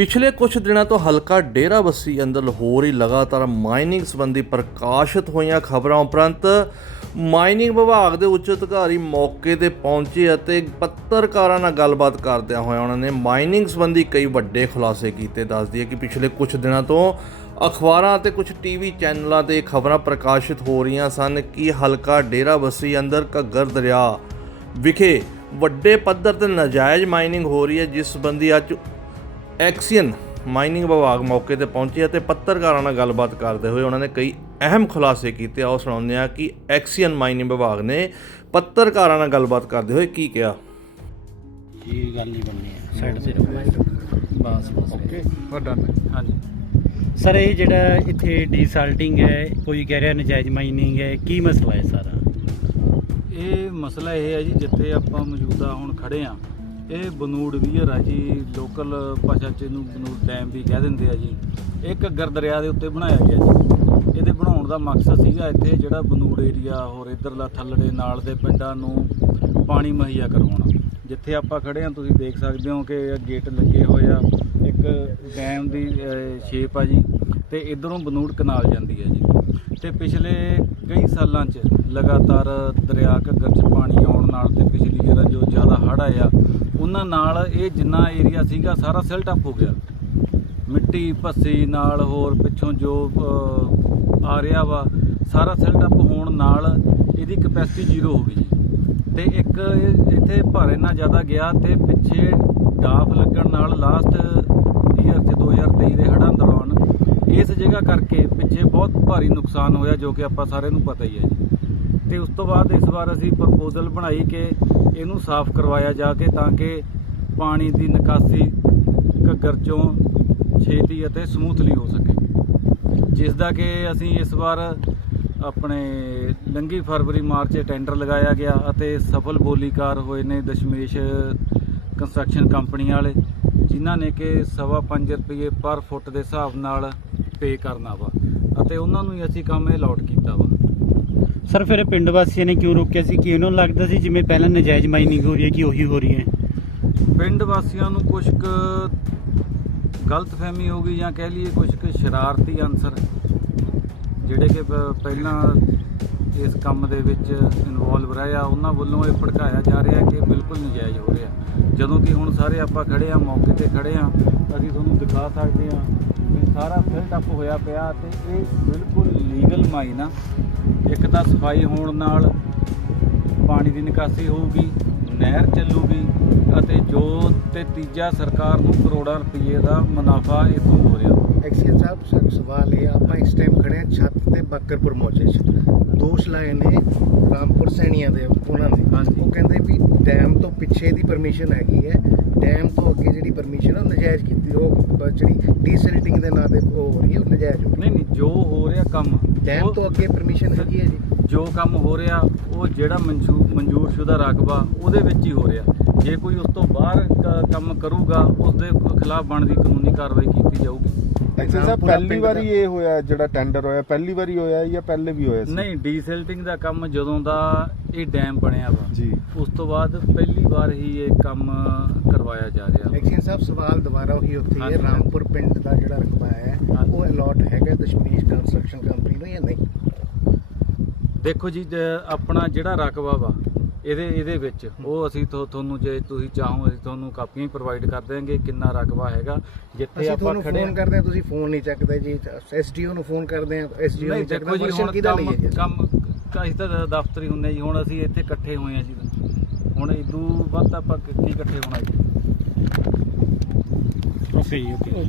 ਪਿਛਲੇ ਕੁਝ ਦਿਨਾਂ ਤੋਂ ਹਲਕਾ ਡੇਰਾਬੱਸੀ ਅੰਦਰ ਹੋ ਰਹੀ ਲਗਾਤਾਰ ਮਾਈਨਿੰਗ ਸੰਬੰਧੀ ਪ੍ਰਕਾਸ਼ਿਤ ਹੋਈਆਂ ਖਬਰਾਂ ਉਪਰੰਤ ਮਾਈਨਿੰਗ ਵਿਭਾਗ ਦੇ ਉੱਚ ਅਧਿਕਾਰੀ ਮੌਕੇ ਤੇ ਪਹੁੰਚੇ ਅਤੇ ਪੱਤਰਕਾਰਾਂ ਨਾਲ ਗੱਲਬਾਤ ਕਰਦਿਆਂ ਹੋਇਆਂ ਉਹਨਾਂ ਨੇ ਮਾਈਨਿੰਗ ਸੰਬੰਧੀ ਕਈ ਵੱਡੇ ਖੁਲਾਸੇ ਕੀਤੇ। ਦੱਸਦੀ ਹੈ ਕਿ ਪਿਛਲੇ ਕੁਝ ਦਿਨਾਂ ਤੋਂ ਅਖਬਾਰਾਂ ਅਤੇ ਕੁਝ ਟੀਵੀ ਚੈਨਲਾਂ ਤੇ ਖਬਰਾਂ ਪ੍ਰਕਾਸ਼ਿਤ ਹੋ ਰਹੀਆਂ ਸਨ ਕਿ ਹਲਕਾ ਡੇਰਾਬੱਸੀ ਅੰਦਰ ਘੱਗਰ ਦਰਿਆ ਵਿਖੇ ਵੱਡੇ ਪੱਧਰ ਤੇ ਨਾਜਾਇਜ਼ ਮਾਈਨਿੰਗ ਹੋ ਰਹੀ ਹੈ, ਜਿਸ ਸੰਬੰਧੀ ਅੱਜ ਐਕਸੀਅਨ ਮਾਈਨਿੰਗ ਵਿਭਾਗ ਮੌਕੇ ਤੇ ਪਹੁੰਚੇ ਅਤੇ ਪੱਤਰਕਾਰਾਂ ਨਾਲ ਗੱਲਬਾਤ ਕਰਦੇ ਹੋਏ ਉਹਨਾਂ ਨੇ ਕਈ ਅਹਿਮ ਖੁਲਾਸੇ ਕੀਤੇ। ਆਓ ਸੁਣਾਉਂਦੇ ਹਾਂ ਕਿ ਐਕਸੀਅਨ ਮਾਈਨਿੰਗ ਵਿਭਾਗ ਨੇ ਪੱਤਰਕਾਰਾਂ ਨਾਲ ਗੱਲਬਾਤ ਕਰਦੇ ਹੋਏ ਕੀ ਕਿਹਾ? ਇਹ ਗੱਲ ਨਹੀਂ ਬਣਨੀ ਹੈ। ਸਾਈਡ ਤੇ ਰਹੋ। ਬਸ ਬਸ। ਓਕੇ ਵੱਡਾ ਹਾਂਜੀ। ਸਰ ਇਹ ਜਿਹੜਾ ਇੱਥੇ ਡੀਸਾਲਟਿੰਗ ਹੈ ਕੋਈ ਕਹਿ ਰਿਹਾ ਨਜਾਇਜ਼ ਮਾਈਨਿੰਗ ਹੈ ਕੀ ਮਸਲਾ ਹੈ ਸਾਰਾ? ਇਹ ਮਸਲਾ ਇਹ ਹੈ ਜੀ ਜਿੱਥੇ ਆਪਾਂ ਮੌਜੂਦਾ ਹੁਣ ਖੜੇ ਆ ਇਹ ਬਨੂੜ ਵੀਰ ਆ ਜੀ ਲੋਕਲ ਭਾਸ਼ਾ ਚ ਇਹਨੂੰ ਬਨੂੜ ਡੈਮ ਵੀ ਕਹਿ ਦਿੰਦੇ ਆ ਜੀ। ਇਹ ਘੱਗਰ ਦਰਿਆ ਦੇ ਉੱਤੇ ਬਣਾਇਆ ਗਿਆ ਜੀ। ਇਹਦੇ ਬਣਾਉਣ ਦਾ ਮਕਸਦ ਸੀਗਾ ਇੱਥੇ ਜਿਹੜਾ ਬਨੂੜ ਏਰੀਆ ਹੋਰ ਇਧਰਲਾ ਥੱਲੜੇ ਨਾਲ ਦੇ ਪਿੰਡਾਂ ਨੂੰ ਪਾਣੀ ਮੁਹੱਈਆ ਕਰਵਾਉਣਾ। ਜਿੱਥੇ ਆਪਾਂ ਖੜੇ ਆ ਤੁਸੀਂ ਦੇਖ ਸਕਦੇ ਹੋ ਕਿ ਗੇਟ ਲੱਗੇ ਹੋਏ ਆ। ਇੱਕ ਡੈਮ ਦੀ ਸ਼ੇਪ ਆ ਜੀ ਤੇ ਇਧਰੋਂ ਬਨੂੜ ਕਨਾਲ ਜਾਂਦੀ ਹੈ ਜੀ। ਤੇ ਪਿਛਲੇ ਕਈ ਸਾਲਾਂ 'ਚ ਲਗਾਤਾਰ ਦਰਿਆ ਘੱਗਰ 'ਚ ਪਾਣੀ ਆਉਣ ਨਾਲ ਤੇ ਪਿਛਲੀ ਜਿਹੜਾ ਜੋ ਜ਼ਿਆਦਾ ਹੜ੍ਹ ਆਇਆ ਉਹਨਾਂ ਨਾਲ ਇਹ ਜਿੰਨਾ ਏਰੀਆ ਸੀਗਾ, ਸਾਰਾ ਸਿਲਟ ਅਪ ਹੋ ਗਿਆ। ਮਿੱਟੀ, ਭੱਸੀ ਨਾਲ ਹੋਰ ਪਿੱਛੋਂ ਜੋ ਆ ਰਿਹਾ ਵਾ, ਸਾਰਾ ਸਿਲਟ ਅਪ ਹੋਣ ਨਾਲ ਇਹਦੀ ਕਪੈਸਿਟੀ ਜ਼ੀਰੋ ਹੋ ਗਈ ਜੀ। ਤੇ ਇੱਕ ਇਹ- ਇੱਥੇ ਭਰ ਇੰਨਾ ਜ਼ਿਆਦਾ ਗਿਆ ਤੇ ਪਿੱਛੇ ਡਾਫ ਲੱਗਣ ਨਾਲ ਲਾਸਟ ਈਅਰ 'ਚ 2023 ਦੇ ਹੜ੍ਹਾਂ ਦੌਰਾਨ ਇਸ ਜਗ੍ਹਾ ਕਰਕੇ ਪਿੱਛੇ ਬਹੁਤ ਭਾਰੀ ਨੁਕਸਾਨ ਹੋਇਆ, ਜੋ ਕਿ ਆਪਾਂ ਸਾਰਿਆਂ ਨੂੰ ਪਤਾ ਹੀ ਹੈ ਜੀ। ਤੇ ਉਸ ਤੋਂ ਬਾਅਦ ਇਸ ਵਾਰ ਅਸੀਂ ਪ੍ਰਪੋਜ਼ਲ ਬਣਾਈ ਕਿ ਇਹਨੂੰ ਸਾਫ਼ ਕਰਵਾਇਆ ਜਾ ਕੇ ਤਾਂ ਕਿ ਪਾਣੀ ਦੀ ਨਿਕਾਸੀ ਘੱਗਰ ਚੋਂ ਛੇਤੀ ਅਤੇ ਸਮੂਥਲੀ ਹੋ ਸਕੇ। ਜਿਸ ਦਾ ਕਿ ਅਸੀਂ ਇਸ ਵਾਰ ਆਪਣੇ ਲੰਗੀ ਫਰਵਰੀ, ਮਾਰਚ ਟੈਂਡਰ ਲਗਾਇਆ ਗਿਆ ਅਤੇ ਸਫਲ ਬੋਲੀਕਾਰ ਹੋਏ ਨੇ ਦਸ਼ਮੇਸ਼ ਕੰਸਟਰਕਸ਼ਨ ਕੰਪਨੀ ਵਾਲੇ, ਜਿਨ੍ਹਾਂ ਨੇ ਕਿ ਸਵਾ ਪੰਜ ਰੁਪਏ ਪਰ ਫੁੱਟ ਦੇ ਹਿਸਾਬ ਨਾਲ ਪੇ ਕਰਨਾ ਵਾ ਅਤੇ ਉਹਨਾਂ ਨੂੰ ਹੀ ਅਸੀਂ ਕੰਮ ਇਹ ਅਲਾਟ ਕੀਤਾ ਵਾ। ਸਰ, ਫਿਰ ਇਹ ਪਿੰਡ ਵਾਸੀਆਂ ਨੇ ਕਿਉਂ ਰੋਕਿਆ ਸੀ? ਕਿ ਇਹਨਾਂ ਨੂੰ ਲੱਗਦਾ ਸੀ ਜਿਵੇਂ ਪਹਿਲਾਂ ਨਜਾਇਜ਼ ਮਾਈਨਿੰਗ ਹੋ ਰਹੀ ਹੈ ਕਿ ਉਹੀ ਹੋ ਰਹੀ ਹੈ? ਪਿੰਡ ਵਾਸੀਆਂ ਨੂੰ ਕੁਝ ਕੁ ਗਲਤਫਹਿਮੀ ਹੋ ਗਈ ਜਾਂ ਕਹਿ ਲਈਏ ਕੁਝ ਕੁ ਸ਼ਰਾਰਤੀ ਅਨਸਰ, ਜਿਹੜੇ ਕਿ ਪ- ਪਹਿਲਾਂ ਇਸ ਕੰਮ ਦੇ ਵਿੱਚ ਇਨਵੋਲਵ ਰਹੇ ਆ, ਉਹਨਾਂ ਵੱਲੋਂ ਇਹ ਭੜਕਾਇਆ ਜਾ ਰਿਹਾ ਕਿ ਬਿਲਕੁਲ ਨਜਾਇਜ਼ ਹੋ ਰਿਹਾ। ਜਦੋਂ ਕਿ ਹੁਣ ਸਾਰੇ ਆਪਾਂ ਖੜੇ ਆ, ਮੌਕੇ ਤੇ ਖੜੇ ਆ, ਅਸੀਂ ਤੁਹਾਨੂੰ ਦਿਖਾ ਸਕਦੇ ਆ ਵੀ ਸਾਰਾ ਫਿਲਟ ਅਪ ਹੋਇਆ ਪਿਆ ਤੇ ਇਹ ਬਿਲਕੁਲ ਲੀਗਲ ਮਾਈਨ ਆ। ਇੱਕ ਤਾਂ ਸਫ਼ਾਈ ਹੋਣ ਨਾਲ ਪਾਣੀ ਦੀ ਨਿਕਾਸੀ ਹੋਊਗੀ, ਨਹਿਰ ਚੱਲੂਗੀ ਅਤੇ ਜੋ ਤੇ ਤੀਜਾ ਸਰਕਾਰ ਨੂੰ ਕਰੋੜਾਂ ਰੁਪਏ ਦਾ ਮੁਨਾਫਾ ਇਹ ਤੋਂ ਹੋ ਰਿਹਾ। ਐਕਸੀਅਨ ਸਾਹਿਬ ਸਵਾਲ ਇਹ ਆਪਾਂ ਇਸ ਟਾਈਮ ਤੇ ਬੱਕਰਪੁਰ ਮੋਚੇ 'ਚ। ਦੋਸ਼ ਲਾਏ ਨੇ ਰਾਮਪੁਰ ਸੈਣੀਆਂ ਦੇ ਉਹਨਾਂ ਨੇ ਹਾਂਜੀ। ਉਹ ਕਹਿੰਦੇ ਵੀ ਡੈਮ ਤੋਂ ਪਿੱਛੇ ਦੀ ਪਰਮਿਸ਼ਨ ਹੈਗੀ ਹੈ। ਡੈਮ ਤੋਂ ਅੱਗੇ ਜਿਹੜੀ ਪਰਮਿਸ਼ਨ ਉਹ ਨਜਾਇਜ਼ ਕੀਤੀ ਉਹ ਜਿਹੜੀ ਡੀਸਿਲਟਿੰਗ ਦੇ ਨਾਂ ਤੇ ਉਹ ਹੋ ਰਹੀ ਹੈ ਉਹ ਨਜਾਇਜ਼ ਨਹੀਂ ਨਹੀਂ ਜੋ ਹੋ ਰਿਹਾ ਕੰਮ ਡੈਮ ਤੋਂ ਅੱਗੇ ਪਰਮਿਸ਼ਨ ਹੈਗੀ ਹੈ ਜੀ। ਜੋ ਕੰਮ ਹੋ ਰਿਹਾ ਉਹ ਜਿਹੜਾ ਮਨਜ਼ੂਰ ਮਨਜ਼ੂਰਸ਼ੁਦਾ ਰਕਬਾ ਉਹਦੇ ਵਿੱਚ ਹੀ ਹੋ ਰਿਹਾ। ਜੇ ਕੋਈ ਉਸ ਤੋਂ ਬਾਹਰ ਕੰਮ ਕਰੂਗਾ ਉਸ ਦੇ ਖਿਲਾਫ ਬਣਦੀ ਕਾਨੂੰਨੀ ਕਾਰਵਾਈ ਕੀਤੀ ਜਾਊਗੀ। ਐਕਸ਼ਨ ਸਾਹਿਬ ਪੂਰਾ ਪਹਿਲੀ ਪਿੰਡ ਵਾਰੀ ਦਾ- ਇਹ ਹੋਇਆ ਜਿਹੜਾ ਟੈਂਡਰ ਹੋਇਆ ਪਹਿਲੀ ਵਾਰੀ ਹੋਇਆ ਜਾਂ ਪਹਿਲੇ ਵੀ ਹੋਇਆ ਸੀ? ਨਹੀਂ ਡੀਸਿਲਟਿੰਗ ਦਾ ਕੰਮ ਜਦੋਂ ਦਾ ਇਹ ਡੈਮ ਬਣਿਆ ਵਾ ਜੀ। ਉਸ ਤੋਂ ਬਾਅਦ ਪਹਿਲੀ ਵਾਰ ਹੀ ਇਹ ਕੰਮ ਕਰਵਾਇਆ ਜਾ ਰਿਹਾ ਐਕਸੀਅਨ ਸਾਹਿਬ ਸਵਾਲ ਦੁਬਾਰਾ ਉਹੀ ਉੱਥੇ ਹੀ ਹੈ ਹਾਂਜੀ। ਰਾਮਪੁਰ ਪਿੰਡ ਦਾ ਜਿਹੜਾ ਰਕਬਾ ਹੈ ਹਾਂਜੀ। ਉਹ ਅਲਾਟ ਹੈਗਾ ਦਸ਼ਮੇਸ਼ ਕੰਸਟਰਕਸ਼ਨ ਕੰਪਨੀ ਨੂੰ ਜਾਂ ਨਹੀਂ? ਦੇਖੋ ਜੀ ਜ- ਆਪਣਾ ਜਿਹੜਾ ਰਕਬਾ ਵਾ ਇਹਦੇ ਇਹਦੇ ਵਿੱਚ। ਉਹ ਅਸੀਂ ਤੁਹਾ- ਤੁਹਾਨੂੰ ਜੇ ਤੁਸੀਂ ਚਾਹੋ ਅਸੀਂ ਤੁਹਾਨੂੰ ਕਾਪੀਆਂ ਪ੍ਰੋਵਾਈਡ ਕਰ ਦੇਵਾਂਗੇ ਕਿੰਨਾ ਰਕਬਾ ਹੈਗਾ। ਜਿੱਥੇ ਅਸੀਂ ਆਪਾਂ ਤੁਹਾਨੂੰ ਖੜੇ ਫੋਨ ਕਰਦੇ ਹਾਂ ਤੁਸੀਂ ਫੋਨ ਨਹੀਂ ਚੱਕਦੇ ਜੀ। ਐਸਡੀਓ ਨੂੰ ਫੋਨ ਕਰਦੇ ਹਾਂ ਐਸਡੀਓ ਨਹੀਂ ਨਹੀਂ ਚੱਕਦਾ ਦੇਖੋ ਜੀ ਹੁਣ ਕਿਹਦਾ ਕੰਮ ਲਈਏ ਜੀ ਕੰਮ ਅਸੀਂ ਤਾਂ ਦਫ਼ਤਰੀ ਹੁੰਦੇ ਜੀ ਹੁਣ ਅਸੀਂ ਇੱਥੇ ਇਕੱਠੇ ਹੋਏ ਆ ਜੀ। ਹੁਣ ਇਦੋਂ ਵੱਧ ਆਪਾਂ ਕੀ ਇਕੱਠੇ ਹੋਣਾ ਜੀ? Okay okay